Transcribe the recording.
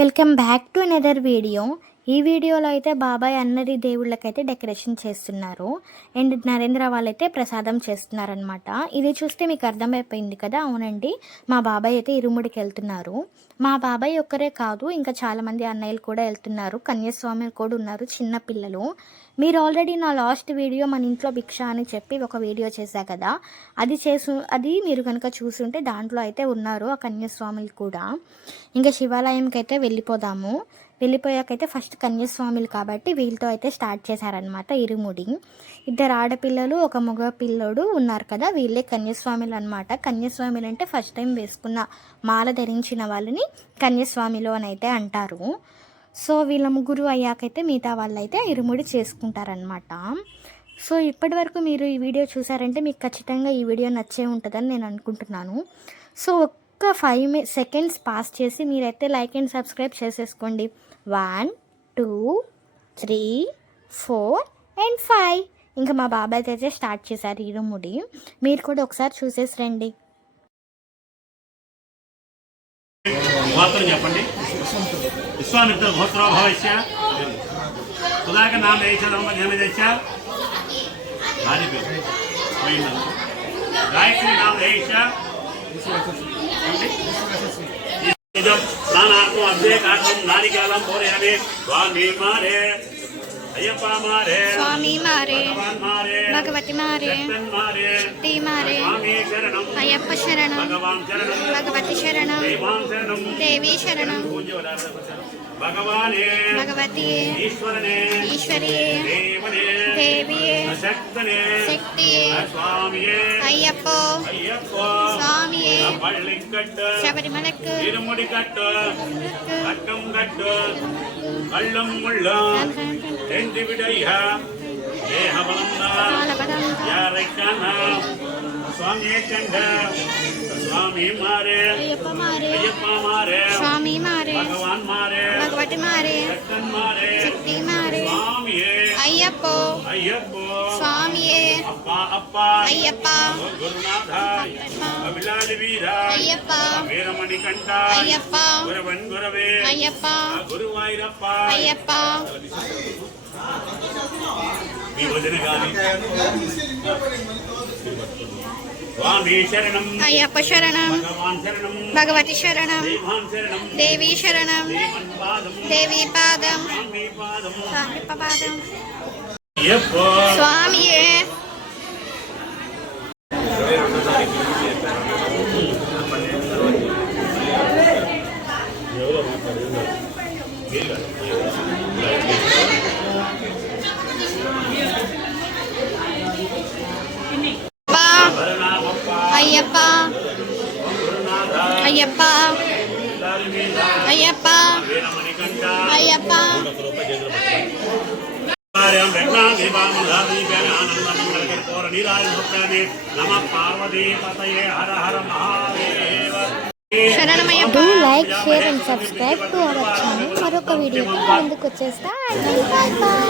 Welcome back to another video. ఈ వీడియోలో అయితే బాబాయ్ అన్నది దేవుళ్ళకైతే డెకరేషన్ చేస్తున్నారు అండ్ నరేంద్ర వాళ్ళైతే ప్రసాదం చేస్తున్నారనమాట. ఇది చూస్తే మీకు అర్థమైపోయింది కదా. అవునండి, మా బాబాయ్ అయితే ఇరుముడికి వెళ్తున్నారు. మా బాబాయ్ ఒక్కరే కాదు, ఇంకా చాలామంది అన్నయ్యలు కూడా వెళ్తున్నారు. కన్యాస్వామి కూడా ఉన్నారు, చిన్న పిల్లలు. మీరు ఆల్రెడీ నా లాస్ట్ వీడియో మన ఇంట్లో భిక్ష అని చెప్పి ఒక వీడియో చేశా కదా, అది మీరు కనుక చూసుంటే దాంట్లో అయితే ఉన్నారు ఆ కన్యాస్వాములు కూడా. ఇంకా శివాలయంకి అయితే వెళ్ళిపోయాకైతే ఫస్ట్ కన్యాస్వాములు కాబట్టి వీళ్ళతో అయితే స్టార్ట్ చేశారనమాట ఇరుముడి. ఇద్దరు ఆడపిల్లలు ఒక మగ పిల్లడు ఉన్నారు కదా, వీళ్ళే కన్యాస్వాములు అనమాట. కన్యాస్వాములు అంటే ఫస్ట్ టైం వేసుకున్న మాల ధరించిన వాళ్ళని కన్యాస్వామిలు అని అయితే అంటారు. సో వీళ్ళ ముగ్గురు అయ్యాకైతే మిగతా వాళ్ళైతే ఇరుముడి చేసుకుంటారనమాట. సో ఇప్పటి వరకు మీరు ఈ వీడియో చూసారంటే మీకు ఖచ్చితంగా ఈ వీడియో నచ్చే ఉంటుందని నేను అనుకుంటున్నాను. సో ఒక్క 5 సెకండ్స్ పాస్ చేసి మీరైతే లైక్ అండ్ సబ్స్క్రైబ్ చేసేసుకోండి. 1 2 3 4 and 5. ఇంకా మా బాబాయ్ అయితే స్టార్ట్ చేశారు ఇరుముడి. మీరు కూడా ఒకసారి చూసేసి రండి. చెప్పండి. విశ్వామిత్ర భోత్రోభవస్య సుధాక నామ గాయత్రి నామ స్నానార్థం అభిషేకార్థం నారికేళం పూరయామి. స్వామి మారే అయ్యప్ప మారే, స్వామి మారే, భగవాన్ మారే, భగవతి మారే, మారే, శక్తి మారే, స్వామి శరణం, అయ్యప్ప శరణం, భగవాన్ శరణం, భగవతి శరణం, దేవాన్ శరణం, దేవి శరణం, భగవానే, భగవతియే, ఈశ్వరనే, ఈశ్వరియే, దేవనే, దేవియే, శక్తనే, శక్తియే, స్వామియే, అయ్యప్పో, అయ్యప్పో, స్వామియే, పళ్ళికట్టు, శబరిమలకు, ఇరుముడి కట్టు, కట్టం కట్టు, కళ్ళం ముళ్ళం, ఎంటి విడయ్య, దేహబలందా, యారైకాన, స్వామి చండ, స్వామి మారే, అయ్యప్ప మారే, అయ్యప్ప మారే, స్వామి మారే, భగవాన్ మారే, భగవతి మారే, శక్తన్ మారే, శక్తి మారే, స్వామియే, అయ్యప్పో, అయ్యప్పో, స్వామియే, అప్ప అప్ప, అయ్యప్ప, గురునాథ, అభిలాష వీర, అయ్యప్ప, వీరమణి కంఠ, అయ్యప్ప, గురవన్ గురవే, అయ్యప్ప, గురువాయూరప్ప, అయ్యప్ప, మీ వదిన గాని స్వామి శరణం, అయ్యప్ప శరణం, భగవాన్ శరణం, భగవతి శరణం, దేవాన్ శరణం, దేవి శరణం, పాదం, దేవి పాదం, స్వామి పాదం, సాహిబ పాదం, అయ్యప్పో, స్వామియే, అయ్యప్ప, అయ్యప్ప, అయ్యప్ప, వీరమణి కంఠ, అయ్యప్ప, నమ పార్వతీ పతయే హర హర మహాదేవ. శరణమయ్యప్ప. Like share and subscribe to our channel. మరొక వీడియోతో ముందుకు వచ్చేస్తా. Bye bye.